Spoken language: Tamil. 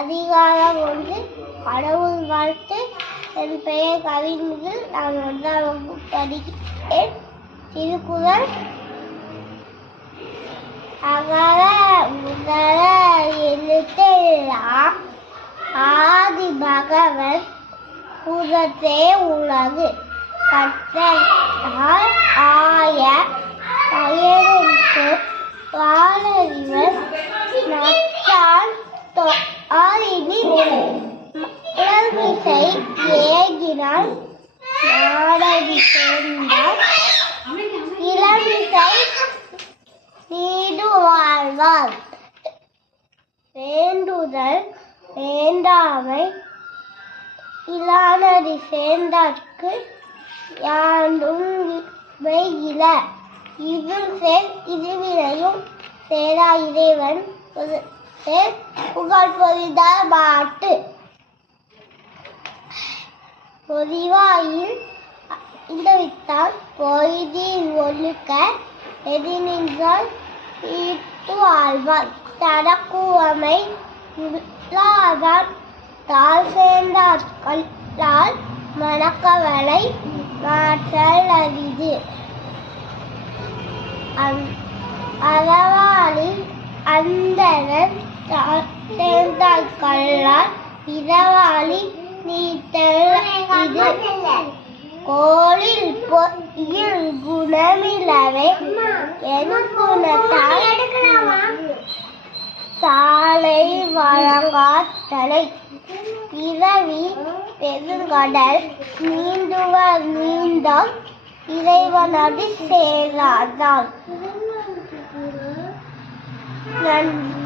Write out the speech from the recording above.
அதிகாரம் 1 கடவுள் வாழ்த்து. என் பெயர் கவிஞர். நான் 1ஆம் வகுப்பு படிக்கிறேன். திருக்குறள். அகர முதல எழுத்தெல்லாம் ஆதி பகவன் முதற்றே உலகு. கற்றதால் ஆய பயனுக்கு வாழறிவர் நற்றால் ஆரினி இளமிசை ஏகினால் நாடடி சேர்ந்தால் இளமிசை நீடு வாழ்வார். வேண்டுதல் வேண்டாமை இலானடி சேர்ந்தார்க்கு யாண்டும் வெயில. இதில் சேர் இதுவினையும் சேரா இறைவன் புகழ் பொறிதார் பாட்டு. பொறிவாயில் இந்தவித்தால் பொய்தீர் ஒழுக்க எதி நின்றால் ஈட்டு ஆழ்வார். தடக்குவமை இல்லாதால் தாழ் சேர்ந்தால் மணக்கவலை மாற்றல் அரிது. அறவாளி அந்தணன் சேர்ந்தால் கல்லால் இரவாளி நீத்தல் இது. கோளில் பொய்யில் குணமிலவே என் குணத்தால் சாலை வழங்காத்தலை. பிறவி பெருங்கடல் நீந்துவர் நீந்தால் இறைவனடி சேராதான். நன்றி.